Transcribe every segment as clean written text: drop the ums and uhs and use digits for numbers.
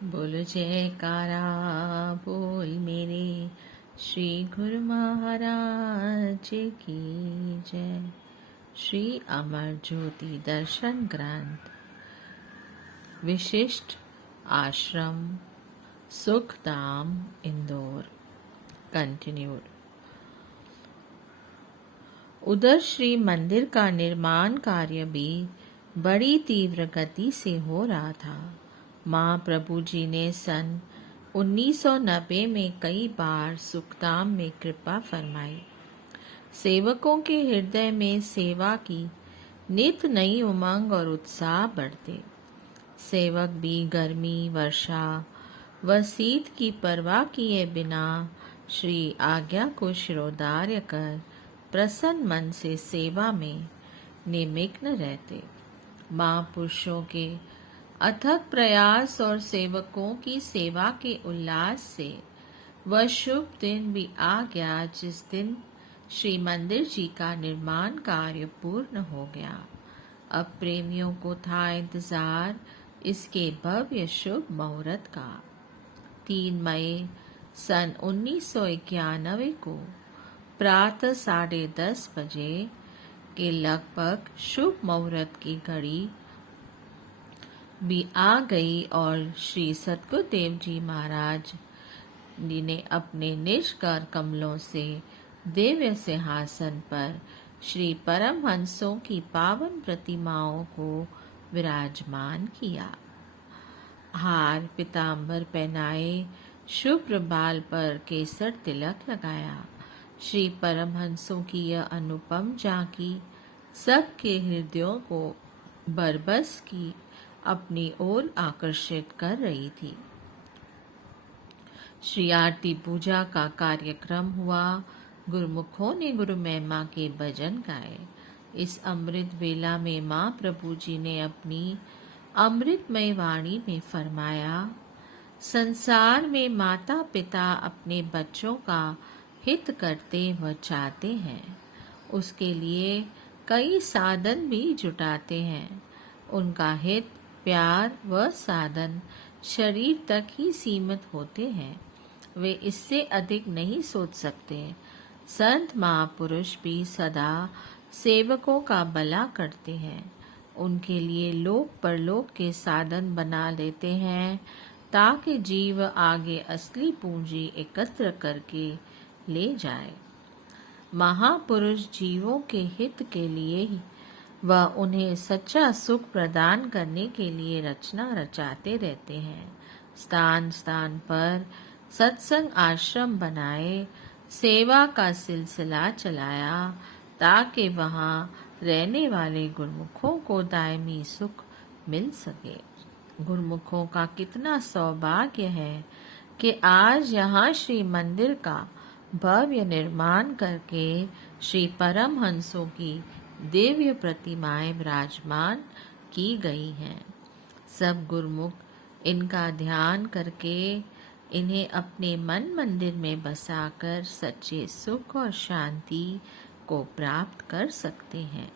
बोल जयकारा बोल मेरे श्री गुरु महाराज की जय। श्री अमर ज्योति दर्शन ग्रंथ विशिष्ट आश्रम सुखधाम इंदौर कंटिन्यूड। उधर श्री मंदिर का निर्माण कार्य भी बड़ी तीव्र गति से हो रहा था। माँ प्रभु जी ने सन 1990 में कई बार सुखधाम में कृपा फरमाई। सेवकों के हृदय में सेवा की नित नई उमंग और उत्साह बढ़ते। सेवक भी गर्मी वर्षा व शीत की परवाह किए बिना श्री आज्ञा को शिरोधार्य कर प्रसन्न मन से सेवा में निमग्न रहते। महापुरुषों के अथक प्रयास और सेवकों की सेवा के उल्लास से वह शुभ दिन भी आ गया जिस दिन श्री मंदिर जी का निर्माण कार्य पूर्ण हो गया। अब प्रेमियों को था इंतजार इसके भव्य शुभ मुहूर्त का। 3 मई सन 1991 को प्रातः 10:30 बजे के लगभग शुभ मुहूर्त की घड़ी भी आ गई और श्री सद्गुरुदेव जी महाराज जी ने अपने निज कर कमलों से दिव्य सिंहासन पर श्री परमहंसों की पावन प्रतिमाओं को विराजमान किया। हार पीताम्बर पहनाए, शुभ्र बाल पर केसर तिलक लगाया। श्री परमहंसों की यह अनुपम झांकी सबके हृदयों को बरबस की अपनी ओर आकर्षित कर रही थी। श्री आरती पूजा का कार्यक्रम हुआ। गुरुमुखों ने गुरु महिमा के भजन गाए। इस अमृत वेला में माँ प्रभु जी ने अपनी अमृतमय वाणी में फरमाया, संसार में माता पिता अपने बच्चों का हित करते व चाहते हैं। उसके लिए कई साधन भी जुटाते हैं। उनका हित प्यार व साधन शरीर तक ही सीमित होते हैं। वे इससे अधिक नहीं सोच सकते। संत महापुरुष भी सदा सेवकों का भला करते हैं। उनके लिए लोक परलोक के साधन बना लेते हैं ताकि जीव आगे असली पूंजी एकत्र करके ले जाए। महापुरुष जीवों के हित के लिए ही व उन्हें सच्चा सुख प्रदान करने के लिए रचना रचाते रहते हैं। स्थान स्थान पर सत्संग आश्रम बनाए, सेवा का सिलसिला चलाया ताकि वहाँ रहने वाले गुरुमुखों को दायमी सुख मिल सके। गुरुमुखों का कितना सौभाग्य है कि आज यहाँ श्री मंदिर का भव्य निर्माण करके श्री परमहंसों की दिव्य प्रतिमाएं विराजमान की गई हैं। सब गुरुमुख इनका ध्यान करके इन्हें अपने मन मंदिर में बसाकर सच्चे सुख और शांति को प्राप्त कर सकते हैं।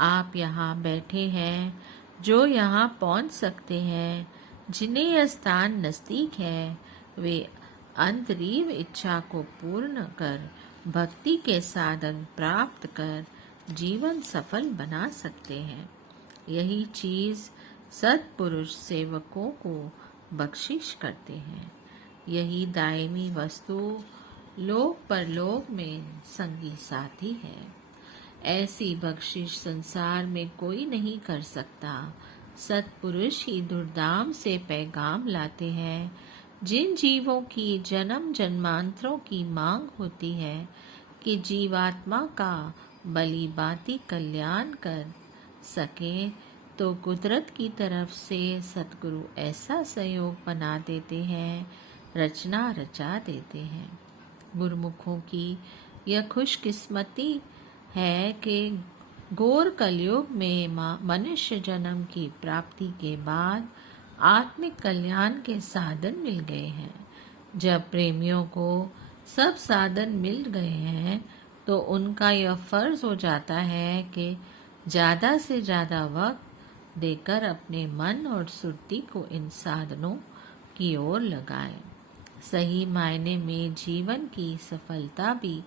आप यहाँ बैठे हैं, जो यहाँ पहुँच सकते हैं, जिन्हें यह स्थान नज़दीक है, वे अंतरीव इच्छा को पूर्ण कर भक्ति के साधन प्राप्त कर जीवन सफल बना सकते हैं। यही चीज सत्पुरुष सेवकों को बख्शिश करते हैं। यही दायमी वस्तु लोक परलोक में संगी साथी है। ऐसी बख्शिश संसार में कोई नहीं कर सकता। सत्पुरुष ही दुर्दाम से पैगाम लाते हैं। जिन जीवों की जन्म जन्मांतरों की मांग होती है कि जीवात्मा का भली भांति कल्याण कर सके, तो कुदरत की तरफ से सतगुरु ऐसा सहयोग बना देते हैं, रचना रचा देते हैं। गुरुमुखों की यह खुशकिस्मती है कि घोर कलयुग में मनुष्य जन्म की प्राप्ति के बाद आत्मिक कल्याण के साधन मिल गए हैं। जब प्रेमियों को सब साधन मिल गए हैं तो उनका यह फर्ज हो जाता है कि ज़्यादा से ज़्यादा वक्त देकर अपने मन और सुरती को इन साधनों की ओर लगाएं। सही मायने में जीवन की सफलता भी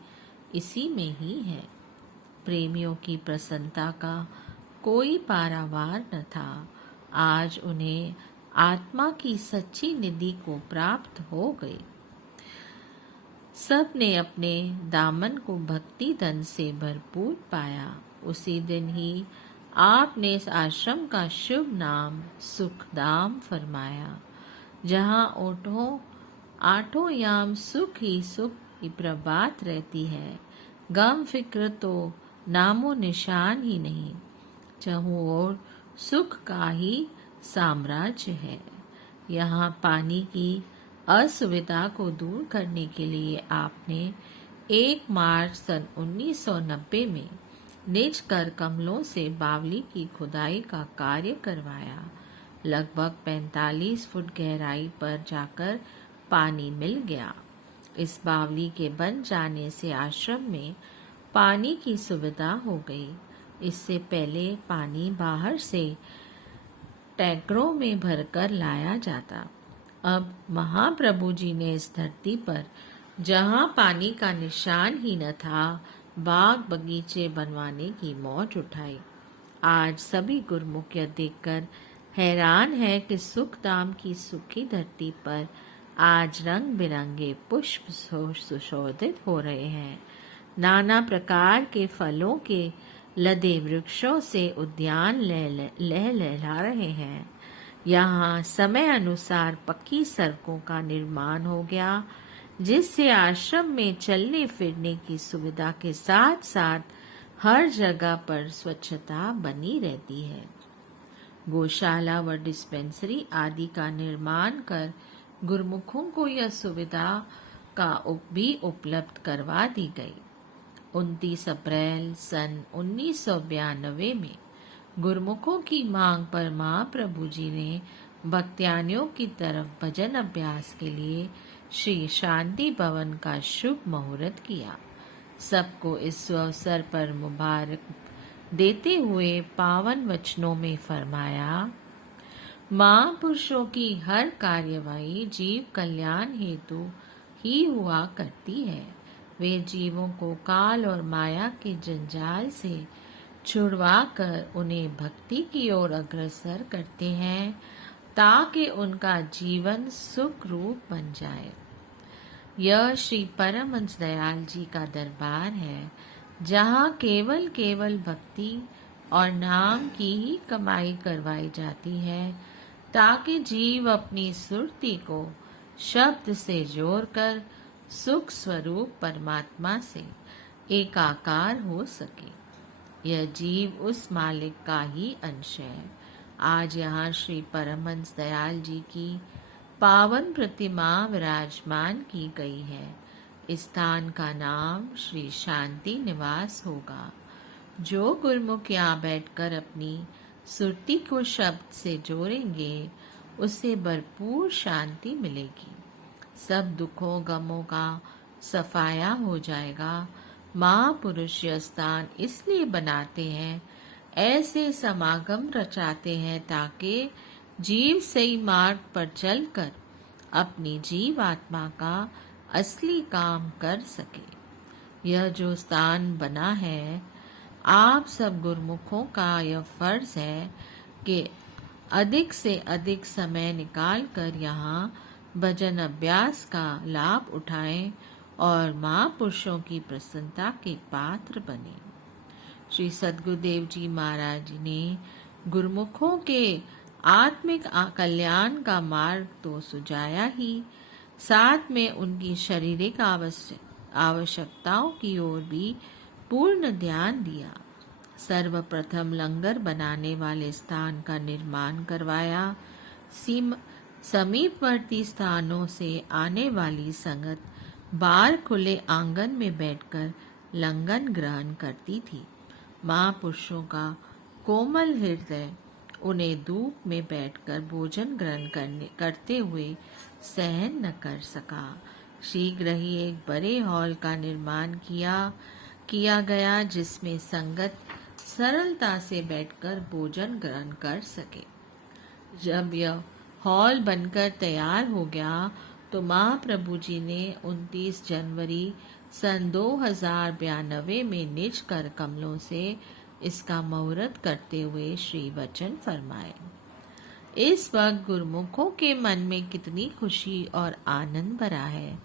इसी में ही है। प्रेमियों की प्रसन्नता का कोई पारावार न था। आज उन्हें आत्मा की सच्ची निधि को प्राप्त हो गई। सब ने अपने दामन को भक्ति धन से भरपूर पाया। उसी दिन ही आपने इस आश्रम का शुभ नाम सुखधाम फरमाया, जहाँ आठों याम सुख ही सुख की प्रभात रहती है। गम फिक्र तो नामो निशान ही नहीं, चाहों ओर सुख का ही साम्राज्य है। यहाँ पानी की असुविधा को दूर करने के लिए आपने 1 मार्च सन 1990 में निज कर कमलों से बावली की खुदाई का कार्य करवाया। लगभग 45 फुट गहराई पर जाकर पानी मिल गया। इस बावली के बन जाने से आश्रम में पानी की सुविधा हो गई। इससे पहले पानी बाहर से टैंकरों में भरकर लाया जाता। अब महाप्रभु जी ने इस धरती पर, जहाँ पानी का निशान ही न था, बाग बगीचे बनवाने की मौज उठाई। आज सभी गुरुमुख यह देखकर हैरान है कि सुखधाम की सुखी धरती पर आज रंग बिरंगे पुष्प सुशोभित हो रहे हैं। नाना प्रकार के फलों के लदे वृक्षों से उद्यान लहला रहे हैं। यहाँ समय अनुसार पक्की सड़कों का निर्माण हो गया, जिससे आश्रम में चलने फिरने की सुविधा के साथ साथ हर जगह पर स्वच्छता बनी रहती है। गौशाला व डिस्पेंसरी आदि का निर्माण कर गुरुमुखों को यह सुविधा का भी उपलब्ध करवा दी गई। 29 अप्रैल सन 1992 में गुरुमुखों की मांग पर महाप्रभु जी ने भक्त्यानियों की तरफ भजन अभ्यास के लिए श्री शांति भवन का शुभ मुहूर्त किया। सबको इस अवसर पर मुबारक देते हुए पावन वचनों में फरमाया, महापुरुषों की हर कार्यवाही जीव कल्याण हेतु ही हुआ करती है। वे जीवों को काल और माया के जंजाल से छुड़वाकर उन्हें भक्ति की ओर अग्रसर करते हैं, ताकि उनका जीवन सुख रूप बन जाए। यह श्री परमहंस दयाल जी का दरबार है, जहाँ केवल भक्ति और नाम की ही कमाई करवाई जाती है, ताकि जीव अपनी सुरती को शब्द से जोड़कर सुख स्वरूप परमात्मा से एकाकार हो सके। यह जीव उस मालिक का ही अंश है। आज यहाँ श्री परमहंस दयाल जी की पावन प्रतिमा विराजमान की गई है। इस स्थान का नाम श्री शांति निवास होगा। जो गुरुमुख यहाँ बैठकर अपनी सुरती को शब्द से जोड़ेंगे, उसे भरपूर शांति मिलेगी। सब दुखों गमों का सफाया हो जाएगा। महापुरुष यह स्थान इसलिए बनाते हैं, ऐसे समागम रचाते हैं, ताकि जीव सही मार्ग पर चलकर अपनी जीव आत्मा का असली काम कर सके। यह जो स्थान बना है, आप सब गुरुमुखों का यह फर्ज है कि अधिक से अधिक समय निकालकर यहाँ भजन अभ्यास का लाभ उठाएं और महापुरुषों की प्रसन्नता के पात्र बने। श्री सद्गुरुदेव जी महाराज ने गुरुमुखों के आत्मिक कल्याण का मार्ग तो सुझाया ही, साथ में उनकी शारीरिक आवश्यकताओं की ओर भी पूर्ण ध्यान दिया। सर्वप्रथम लंगर बनाने वाले स्थान का निर्माण करवाया। समीपवर्ती स्थानों से आने वाली संगत बाहर खुले आंगन में बैठकर लंगर ग्रहण करती थी। महापुरुषों का कोमल हृदय उन्हें धूप में बैठकर भोजन ग्रहण करते हुए सहन न कर सका। शीघ्र ही एक बड़े हॉल का निर्माण किया गया, जिसमें संगत सरलता से बैठकर भोजन ग्रहण कर सके। जब यह हॉल बनकर तैयार हो गया तो महाप्रभु जी ने 29 जनवरी सन 2092 में निज कर कमलों से इसका मुहूर्त करते हुए श्री वचन फरमाए। इस वक्त गुरुमुखों के मन में कितनी खुशी और आनंद भरा है।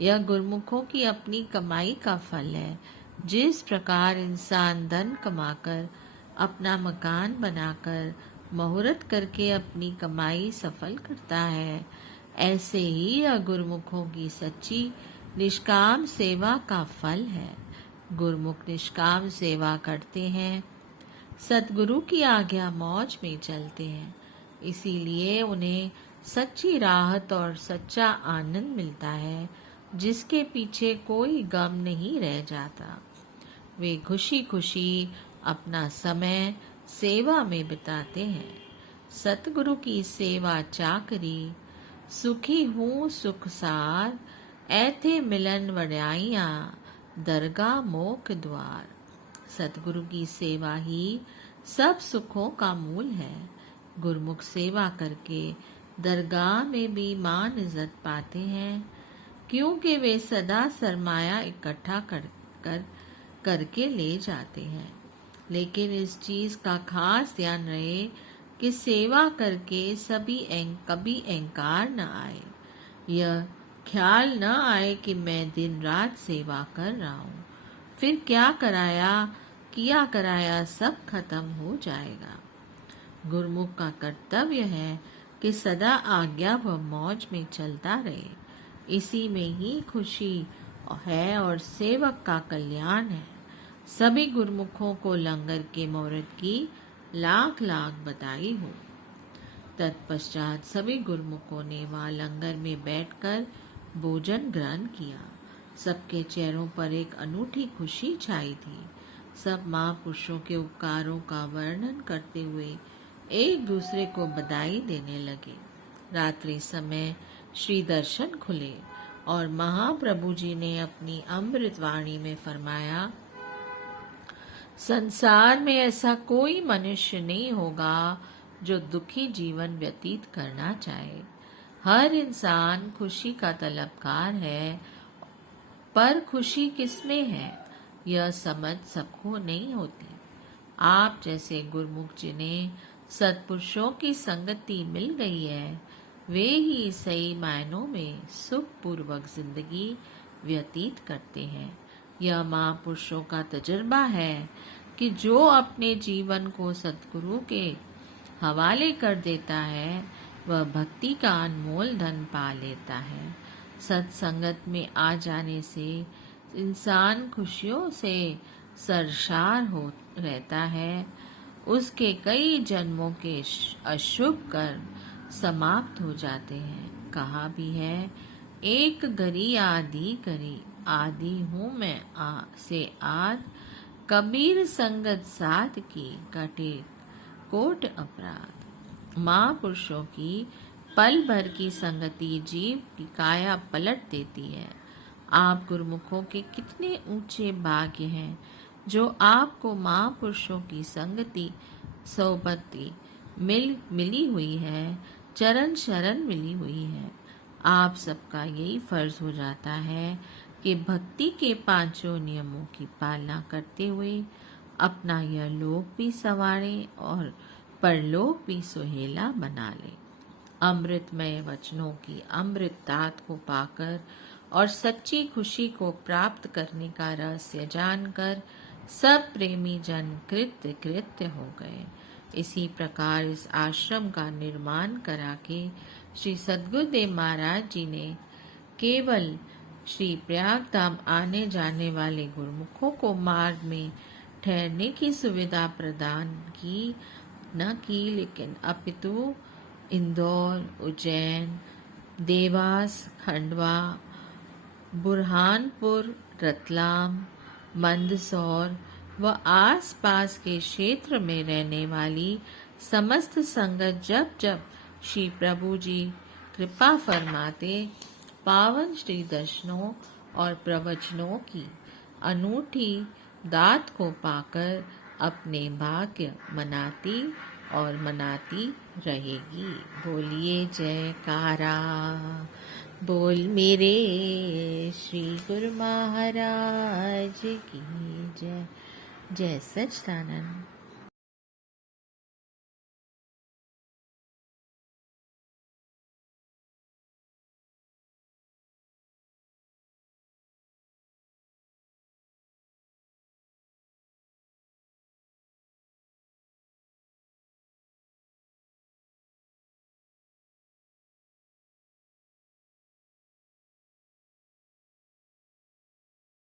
यह गुरुमुखों की अपनी कमाई का फल है। जिस प्रकार इंसान धन कमाकर अपना मकान बनाकर मुहूर्त करके अपनी कमाई सफल करता है, ऐसे ही यह गुरुमुखों की सच्ची निष्काम सेवा का फल है। गुरुमुख निष्काम सेवा करते हैं, सतगुरु की आज्ञा मौज में चलते हैं, इसीलिए उन्हें सच्ची राहत और सच्चा आनंद मिलता है, जिसके पीछे कोई गम नहीं रह जाता। वे खुशी खुशी अपना समय सेवा में बिताते हैं। सतगुरु की सेवा चाकरी, सुखी हूँ सुख सार, ऐथे मिलन वड्याइयाँ, दरगाह मोख द्वार। सतगुरु की सेवा ही सब सुखों का मूल है। गुरुमुख सेवा करके दरगाह में भी मान इज्जत पाते हैं, क्योंकि वे सदा सरमाया इकट्ठा करके ले जाते हैं। लेकिन इस चीज का खास ध्यान रहे कि सेवा करके कभी अहंकार न आए। यह ख्याल न आए कि मैं दिन रात सेवा कर रहा हूँ, फिर क्या किया कराया सब खत्म हो जाएगा। गुरुमुख का कर्तव्य है कि सदा आज्ञा व मौज में चलता रहे। इसी में ही खुशी है और सेवक का कल्याण है। सभी गुरुमुखों को लंगर के मुहूर्त की लाख लाख बधाई हो। तत्पश्चात सभी गुरुमुखों ने वहां लंगर में बैठकर भोजन ग्रहण किया। सबके चेहरों पर एक अनूठी खुशी छाई थी। सब महापुरुषों के उपकारों का वर्णन करते हुए एक दूसरे को बधाई देने लगे। रात्रि समय श्री दर्शन खुले और महाप्रभु जी ने अपनी अमृत वाणी में फरमाया, संसार में ऐसा कोई मनुष्य नहीं होगा जो दुखी जीवन व्यतीत करना चाहे। हर इंसान खुशी का तलबगार है, पर खुशी किसमें है यह समझ सबको नहीं होती। आप जैसे गुरुमुख जिन्हें सत्पुरुषों की संगति मिल गई है, वे ही सही मायनों में सुखपूर्वक जिंदगी व्यतीत करते हैं। यह महापुरुषों का तजुर्बा है कि जो अपने जीवन को सतगुरु के हवाले कर देता है, वह भक्ति का अनमोल धन पा लेता है। सत्संगत में आ जाने से इंसान खुशियों से सरशार हो रहता है। उसके कई जन्मों के अशुभ कर्म समाप्त हो जाते हैं। कहा भी है, एक गरी आदि करी, आदि हूँ मैं से आद, कबीर संगत साध की, कटे कोट अपराध। महापुरुषों की पल भर की संगति जीव की काया पलट देती है। आप गुरुमुखों के कितने ऊंचे भाग्य हैं जो आपको महापुरुषों की संगति सोबती मिली हुई है, चरण शरण मिली हुई है। आप सबका यही फर्ज हो जाता है कि भक्ति के पांचों नियमों की पालना करते हुए अपना यह लोक भी संवारें और परलोक भी सुहेला बना लें। अमृतमय वचनों की अमृत दात को पाकर और सच्ची खुशी को प्राप्त करने का रहस्य जानकर सब प्रेमी जन कृत्य हो गए। इसी प्रकार इस आश्रम का निर्माण करा के श्री सद्गुरुदेव महाराज जी ने केवल श्री प्रयाग धाम आने जाने वाले गुरुमुखों को मार्ग में ठहरने की सुविधा प्रदान की न की, लेकिन अपितु इंदौर, उज्जैन, देवास, खंडवा, बुरहानपुर, रतलाम, मंदसौर व आसपास के क्षेत्र में रहने वाली समस्त संगत जब जब श्री प्रभु जी कृपा फरमाते, पावन श्री दर्शनों और प्रवचनों की अनूठी दात को पाकर अपने भाग्य मनाती और मनाती रहेगी। बोलिए जयकारा, बोल मेरे श्री गुरु महाराज की जय। जय सच्चिदानंद।